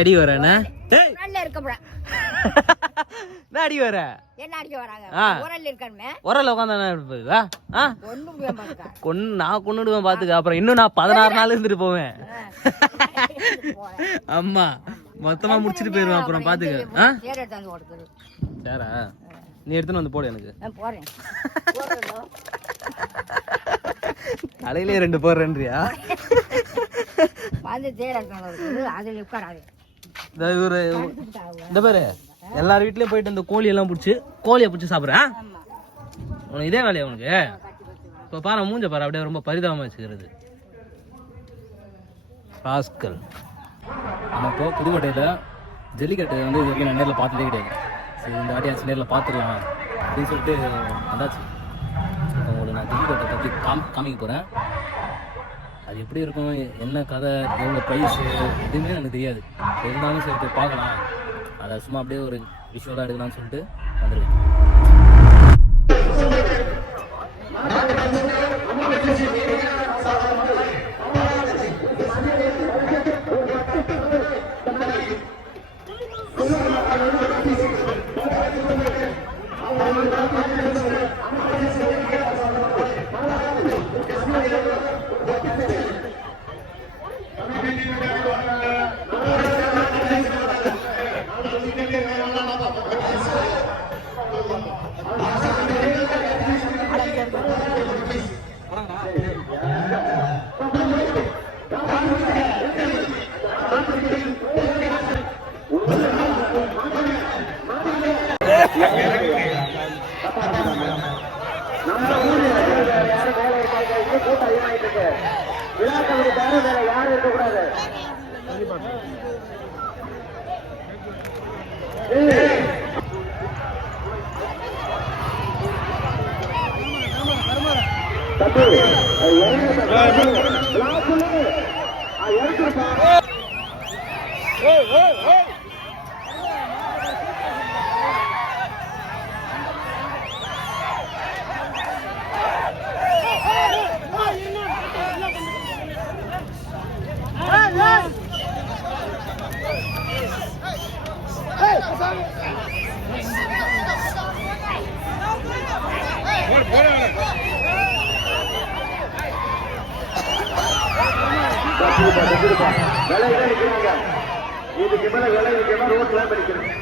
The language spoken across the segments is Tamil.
அடி வரேண்ணா அடி வர உரல உட்காந்து நான் கொண்டுடுவேன் பாத்துக்க. அப்புறம் இன்னும் நான் 16 நாள் இருந்துட்டு போவேன். ஆமா மொத்தமா முடிச்சிட்டு போயிருவேன். அப்புறம் பாத்துக்க. சேரா நீ எடுத்துன்னு வந்து போடு எனக்கு. தலையிலே 2 போடுறேன்றியா? இந்த பேரு எல்லார் வீட்லயும் போயிட்டு இந்த கோழி எல்லாம் பிடிச்சி கோழியை பிடிச்சி சாப்பிட்றேன். உனக்கு இதே வேலையா உனக்கு? இப்போ பாரு மூஞ்ச பாரு, அப்படியே ரொம்ப பரிதாபமா வச்சுக்கிறது. ராஸ்கல். நம்ம இப்போ புதுக்கோட்டையில் ஜல்லிக்கட்டு வந்து இது வரைக்கும் நான் நேரில் பார்த்ததே கிடையாது. சரி இந்த வாட்டியாச்சும் நேரில் பார்த்துக்கலாம் அப்படின்னு சொல்லிட்டு வந்தாச்சு. உங்களுக்கு நான் ஜல்லிக்கட்டை பற்றி காமிக்க போகிறேன். அது எப்படி இருக்கும், என்ன கதை, எவ்வளோ ப்ரைஸு எதுவுமே எனக்கு தெரியாது. இருந்தாலும் சரி போய் பார்க்கலாம், அதை சும்மா அப்படியே ஒரு விஷுவலாக எடுக்கலாம்னு சொல்லிட்டு வந்துருக்கேன். இதுக்கு மேல விலை வைக்கணும், ரோட்ல படிக்கணும்.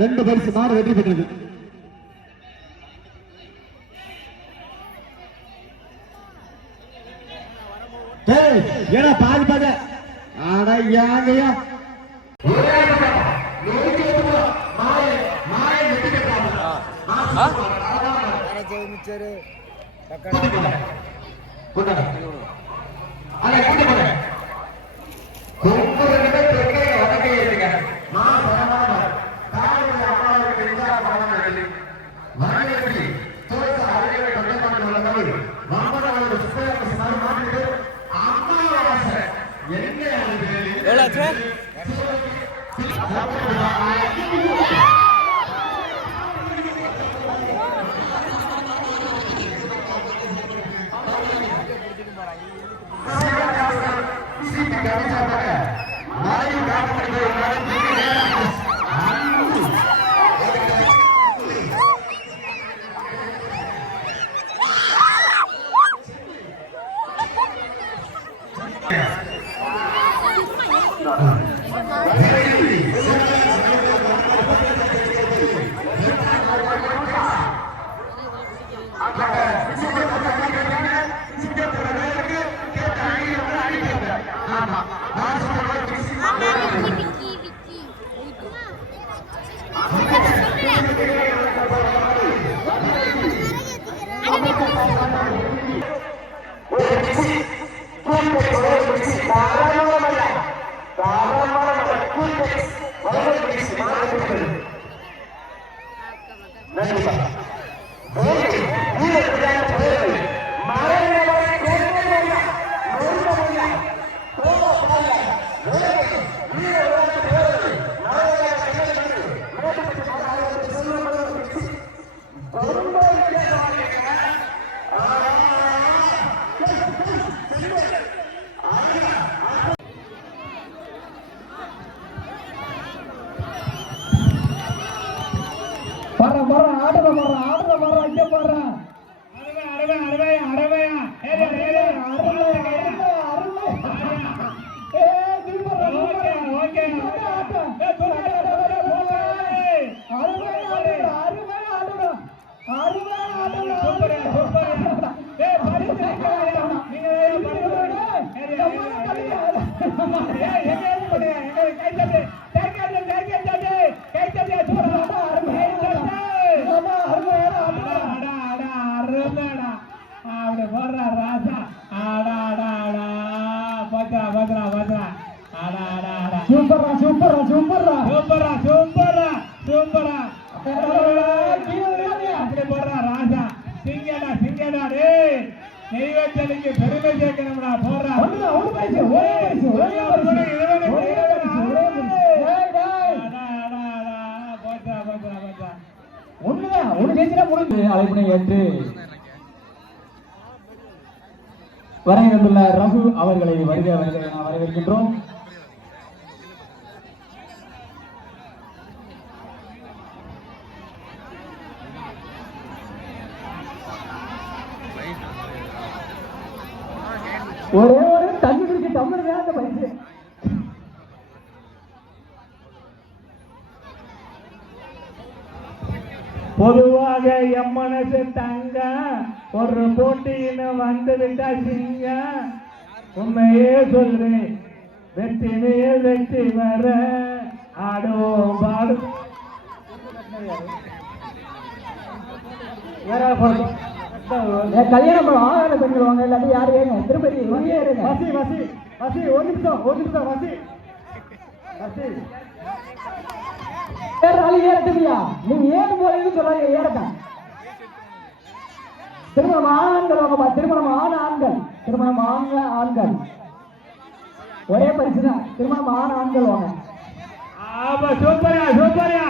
ரெண்டு பரிசு மாடு வெற்றி பெற்றது. ஏடா பாதி பாத ஆடா யாங்கயா சூப்பரா சூப்பரா சூப்பரா சூப்பரா அப்படி போடுறா நெய்வேலிக்கு பெருமை சேர்க்கணும்டா போடுறா ஒரு பரிசு ஒரே பரிசு ஒரே பரிசு ஒண்ணுதான் ஒண்ணு ஜெயிச்சா முடிஞ்சு. அழைப்பினை ஏற்று வரைய வந்துள்ள ரகு அவர்களை வருக வருக என வரவேற்கின்றோம். ஒரே ஒரு தண்ணி குடிக்க டம்ளர் தான் அந்த பரிசு. பொதுவாக எம்மனசு தங்க ஒரு போட்டின்னு வந்து விட்டா சிங்க உண்மையே சொல்றேன் வெற்றி மேல் வெற்றி வர ஆடுவோம் பாடு கல்யாணம் ஆகாத பெண்கள் வாங்க இல்லாட்டி யாரு ஏங்க திருப்பதி வசி வசி வசி ஒரு நிமிஷம் வசி வசி ஏறட்டுமியா நீங்க ஏறும் போது சொல்றாங்க ஏறட்டும். திருமணம் ஆண்கள் வாங்கப்பா திருமணம் திருமணம் ஆண்கள் ஒரே பரிசு தான். திருமணம் ஆண்கள் வாங்க. சூப்பரியா சூப்பரியா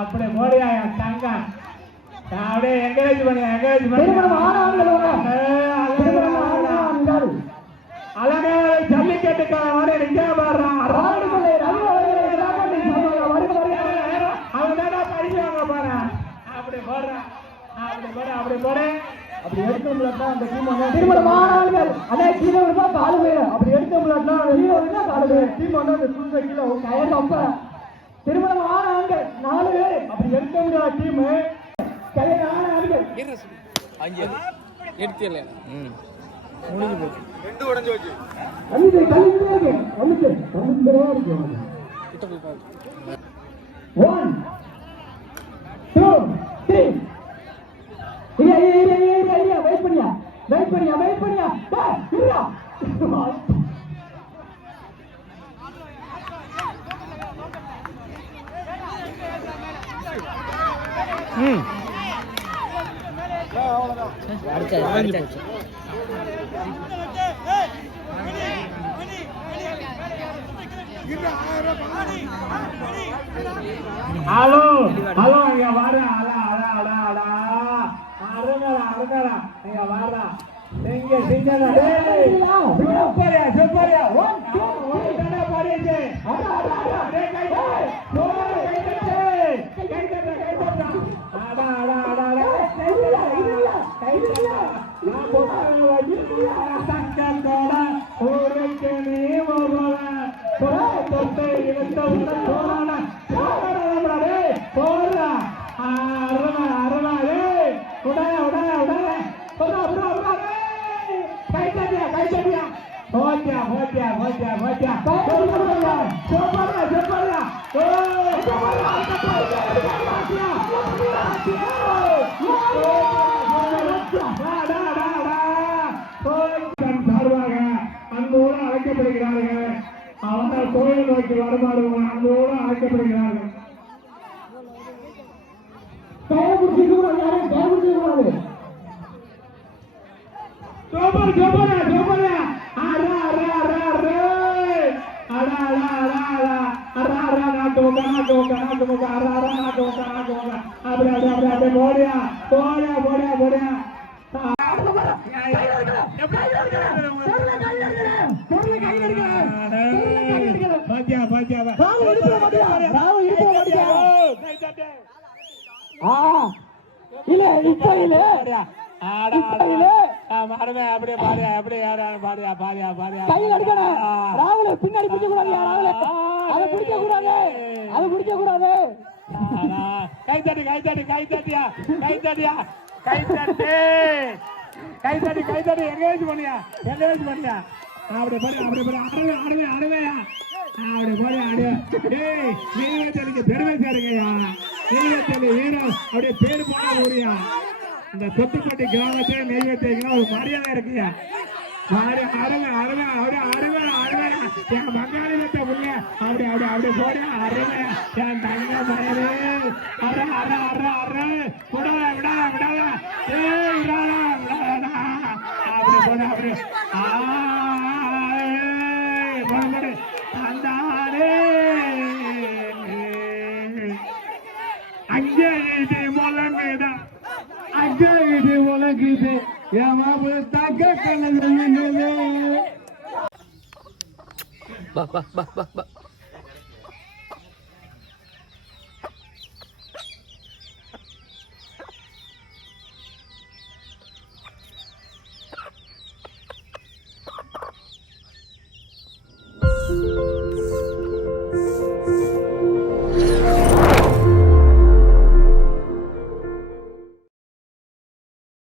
அப்படி போடியா தங்க அப்படியே என்கரேஜ் பண்ணுங்க அழகா ஜல்லிக்கட்டுக்கான மாதிரி நிக்க பாடுறான் அவன் பரிசு வாங்க போறான் அப்படி போடுறான் அப்படி போட அப்படி எடுத்தோம்னா அந்த டீம் திருமணம் ஆனார்கள் அதே கீழே விழுந்தா காலு போயிடும். அப்படி எடுத்தோம்னா கீழே விழுந்தா காலு போயிடும். டீம் வந்து அந்த சுண்ட கீழே கயர் அப்ப திருமணம் ஆனாங்க 4 பேர். அப்படி எடுத்தோம்னா டீம் கயர் ஆனார்கள் எடுத்துல முடிஞ்சு போச்சு. கல்வி கல்வியே இருக்கு வந்துச்சு வந்துட்டே இருக்கு. 1 2 3 இல்ல வெயிட் பண்ணியா இல்ல அடிச்சு ஹலோ ஹலோ இங்க வாடா அருங்கடா இங்க வாடா எங்க சிங்கடா டேய் சூப்பரியா 1 2 3 பாடியே டேய் கை நான் போறேன் சங்கல் கோடா ஊருக்கு நீ போறா தொட்டை இழுத்த உட போறானா போறா டேய் போறா அருணா டேய் உடா டேய் கை தட்டியா போட்டியா சூப்பரா அன்போடு அழைக்கப்படுகிறார்கள். அவர்கள் கோயில் நோக்கி வருமாறும் அன்போடு அழைக்கப்படுகிறார்கள். சூப்பரா இல்ல இப்ப இல்ல அப்படியே பாரியா கையில் அடிக்கணும். ராகுல பின்னாடி பிடிக்க கூடாது. ராகுல அதை பிடிக்க கூடாது. கை தட்டி எங்கேஜ் பண்ணியா அப்படி அருமையா அப்படி போய் நீலவேத்தலுக்கு பெருமை சேருங்கய்யா. நீலவேத்தலு வீரம் அப்படியே பேரு போனா ஊரியா. இந்த சொத்துப்பட்டி கிராமத்தில் நெய்வேத்திங்கன்னா ஒரு மரியாதை இருக்குயா. அருமை என் பங்காளி வந்த உள்ள அப்படி போட அருமை என் தங்க மயிறு அற அற அற அற விடாத விடாத விடாத ஏய் விடாத விடாதா அப்படி போட அப்படி போடு அந்தாரே அங்கே இது முழங்குதா அங்கே இது முழங்குது என் மாப்பு தக்க கண்ணது பா